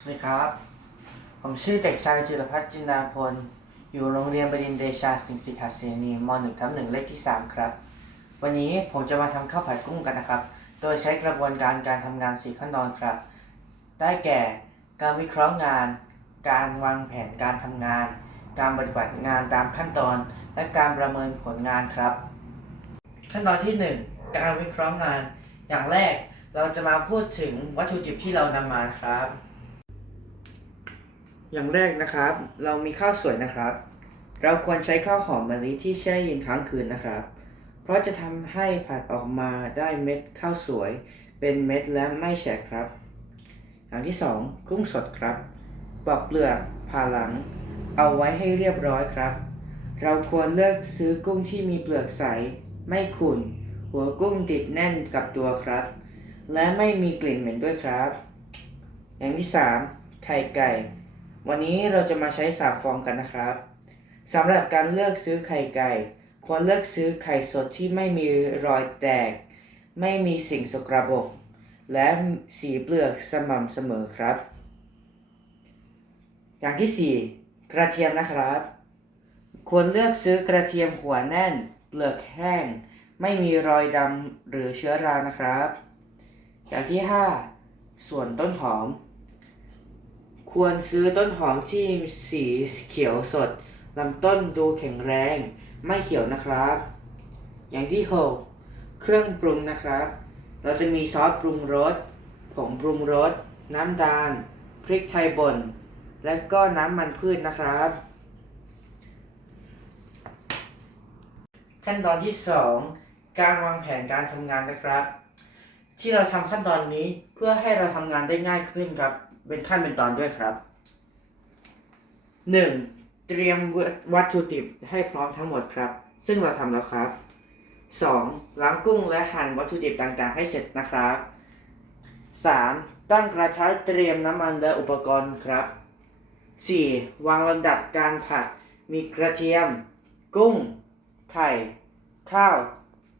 สวัสดีครับ ผมชื่อเด็กชายจิรพัฒน์จินดาพล อยู่โรงเรียนบดินเดชาสิงห์สิทาเสนีม .1 ทับหนึ่งเลขที่ 3 ครับ วันนี้ผมจะมาทำข้าวผัดกุ้งกันนะครับ โดยใช้กระบวนการการทำงาน 4 ขั้นตอนครับ ได้แก่ การวิเคราะห์งาน การวางแผนการทำงาน การปฏิบัติงานตามขั้นตอน และการประเมินผลงานครับ ขั้นตอนที่ 1 การวิเคราะห์งาน อย่างแรกเราจะมาพูดถึงวัตถุดิบที่เรานำมาครับ อย่างแรกนะครับ เรามีข้าวสวยนะครับ เราควรใช้ข้าวหอมมะลิที่แช่เย็นค้างคืนนะครับ เพราะจะทำให้ผัดออกมาได้เม็ดข้าวสวย เป็นเม็ดและไม่แฉะครับ อย่างที่สองกุ้งสดครับปอกเปลือกผ่าหลัง เอาไว้ให้เรียบร้อยครับ เราควรเลือกซื้อกุ้งที่มีเปลือกใส ไม่ขุ่น หัวกุ้งติดแน่นกับตัวครับ และไม่มีกลิ่นเหม็นด้วยครับ อย่างที่สามไข่ไก่ วันนี้เราจะมาใช้สามฟองกันนะครับสำหรับการเลือกซื้อไข่ไก่ ควรเลือกซื้อไข่สดที่ไม่มีรอยแตก ไม่มีสิ่งสกปรกและสีเปลือกสม่ำเสมอครับ อย่างที่สี่กระเทียมนะครับ ควรเลือกซื้อกระเทียมหัวแน่น เปลือกแห้ง ไม่มีรอยดำหรือเชื้อรานะครับ อย่างที่ห้าส่วนต้นหอม ควรซื้อต้นหอมที่สีเขียวสดลำต้นดูแข็งแรง ไม่เขียวนะครับ อย่างที่6เครื่องปรุงนะครับ เราจะมีซอสปรุงรสผงปรุงรส น้ำตาล พริกไทยป่น และก็น้ำมันพืชนะครับ ขั้นตอนที่ 2 การวางแผนการทำงานนะครับ ที่เราทำขั้นตอนนี้เพื่อให้เราทำงานได้ง่ายขึ้นครับ เป็นขั้นเป็นตอนด้วยครับ 1. เตรียมวัตถุดิบให้พร้อมทั้งหมดครับ ซึ่งเราทำแล้วครับ 2. ล้างกุ้งและหั่นวัตถุดิบต่างๆ ให้เสร็จนะครับ 3. ตั้งกระทะเตรียมน้ำมันและอุปกรณ์ครับ 4. วางลำดับการผัด มีกระเทียม กุ้ง ไข่ ข้าว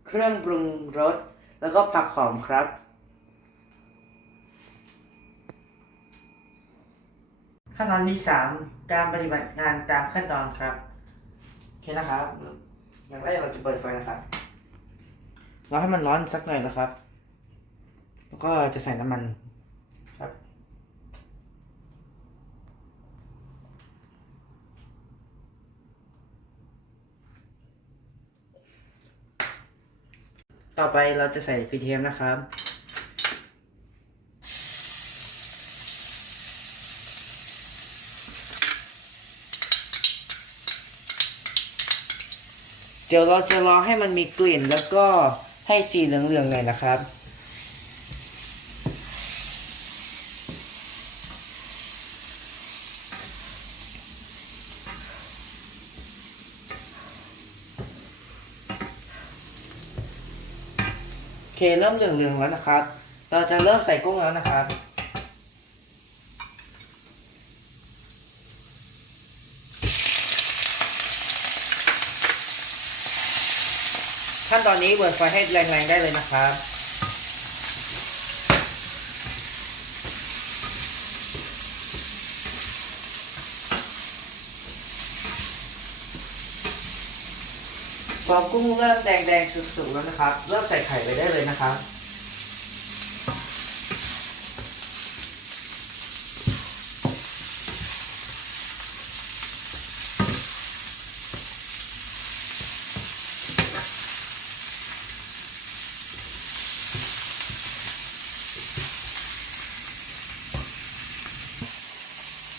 เครื่องปรุงรส แล้วก็ผักหอมครับ ขั้นตอนที่สามการปฏิบัติงานตามขั้นตอนครับโอเคนะครับ อย่างแรกเราจะเปิดไฟนะครับเรอให้มันร้อนสักหน่อยนะครับ แล้วก็จะใส่น้ำมันครับต่อไปเราจะใส่กระเทียมนะครับ เดี๋ยวเราจะรอให้มันมีกลิ่นแล้วก็ให้สีเหลืองๆหน่อยนะครับ โอเคเริ่มเหลืองๆแล้วนะครับ เราจะเริ่มใส่กุ้งแล้วนะครับ ขั้นตอนนี้เปิดไฟให้แรงๆได้เลยนะครับพอกุ้งเริ่มแดงๆสุกๆแล้วนะครับ เริ่มใส่ไข่ไปได้เลยนะครับ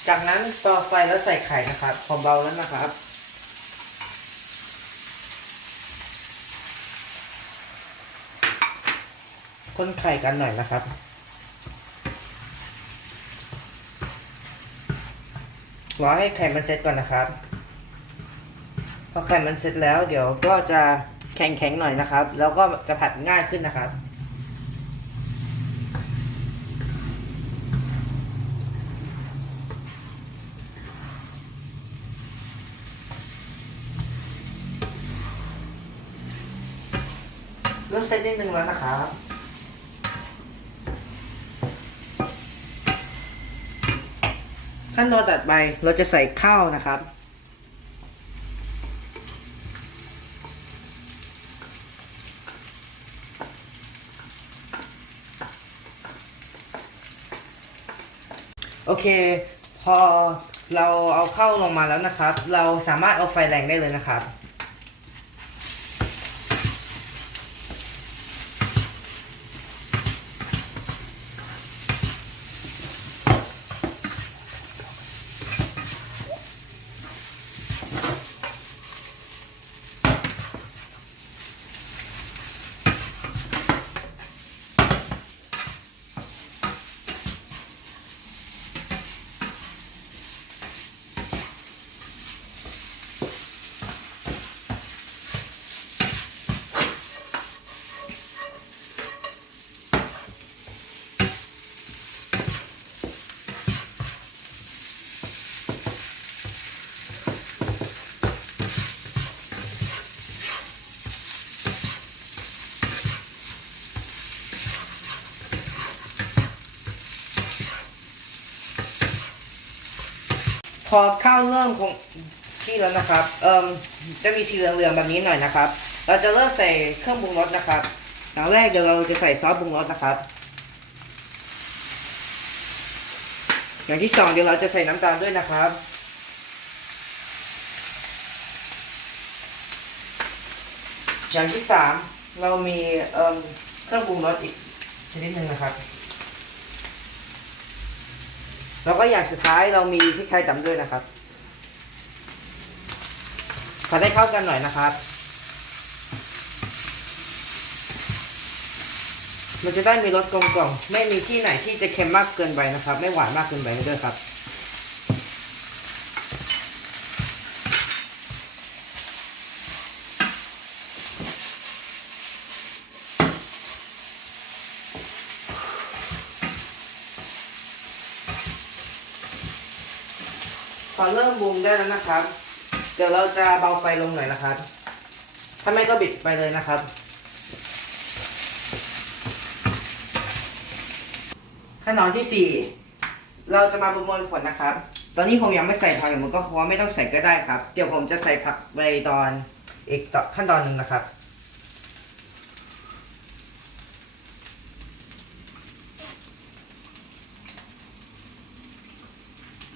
จากนั้นต่อไฟแล้วใส่ไข่นะครับพอเบาแล้วนะครับ คนไข่กันหน่อยนะครับ รอให้ไข่มันเซ็ตก่อนนะครับ พอไข่มันเซ็ตแล้วเดี๋ยวก็จะแข็งๆหน่อยนะครับ แล้วก็จะผัดง่ายขึ้นนะครับ เริ่มเซตนิดนึงแล้วนะครับขั้นตอนตัดไปเราจะใส่ข้าวนะครับ โอเค พอเราเอาเข้าลงมาแล้วนะครับ เราสามารถเอาไฟแรงได้เลยนะครับ พอข้าวเริ่มคงที่แล้วนะครับ เอ่มจะมีสีเหลืองๆแบบนี้หน่อยนะครับ เราจะเริ่มใส่เครื่องปรุงรสนะครับอย่างแรกเดี๋ยวเราจะใส่ซอสปรุงรสนะครับ อย่างที่สองเดี๋ยวเราจะใส่น้ำตาลด้วยนะครับอย่างที่สามเรามีเเครื่องปรุงรสอีกชนิดหนึ่งนะครับ แล้วก็อย่างสุดท้ายเรามีพริกไทยดำด้วยนะครับผัดให้เข้ากันหน่อยนะครับ มันจะได้มีรสกลมกล่อมไม่มีที่ไหนที่จะเค็มมากเกินไปนะครับ ไม่หวานมากเกินไปด้วยครับ อเริ่มบุมได้แล้วนะครับ เดี๋ยวเราจะเบาไฟลงหน่อยนะครับ ถ้าไม่ก็บิดไปเลยนะครับ ขั้นตอนที่สี่เราจะมาประมวลผลนะครับ ตอนนี้ผมยังไม่ใส่ผักผมก็เพราะว่าไม่ต้องใส่ก็ได้ครับ เดี๋ยวผมจะใส่ผักไปตอนอีกตขั้นตอนหนึ่งนะครับ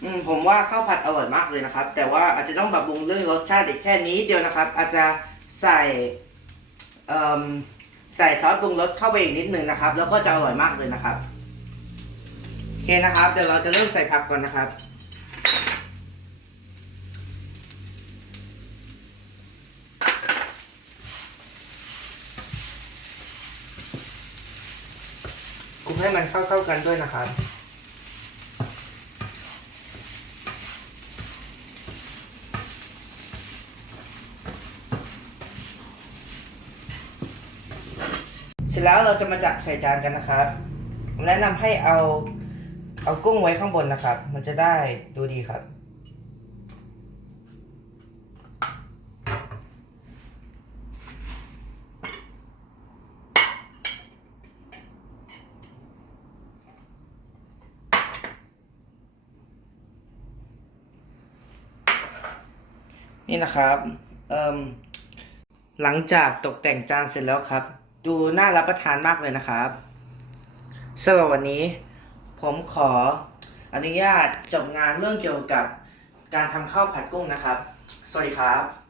อืมผมว่าข้าวผัดอร่อยมากเลยนะครับ แต่ว่าอาจจะต้องปรับปรุงเรื่องรสชาติอีกแค่นี้เดียวนะครับ อาจจะใส่เอ่มใส่ซอสปรุงรสเข้าไปอีกนิดนึงนะครับ แล้วก็จะอร่อยมากเลยนะครับโอเคนะครับ เดี๋ยวเราจะเริ่มใส่ผักก่อนนะครับคลุกให้มันเข้าๆกันด้วยนะครับ เสร็จแล้วเราจะมาจัดใส่จานกันนะครับผมแนะนำให้เอาเอากุ้งไว้ข้างบนนะครับ มันจะได้ดูดีครับ นี่นะครับ เอ่มหลังจากตกแต่งจานเสร็จแล้วครับ ดูน่ารับประทานมากเลยนะครับสำหรับวันนี้ ผมขออนุญาตจบงานเรื่องเกี่ยวกับการทำข้าวผัดกุ้งนะครับ สวัสดีครับ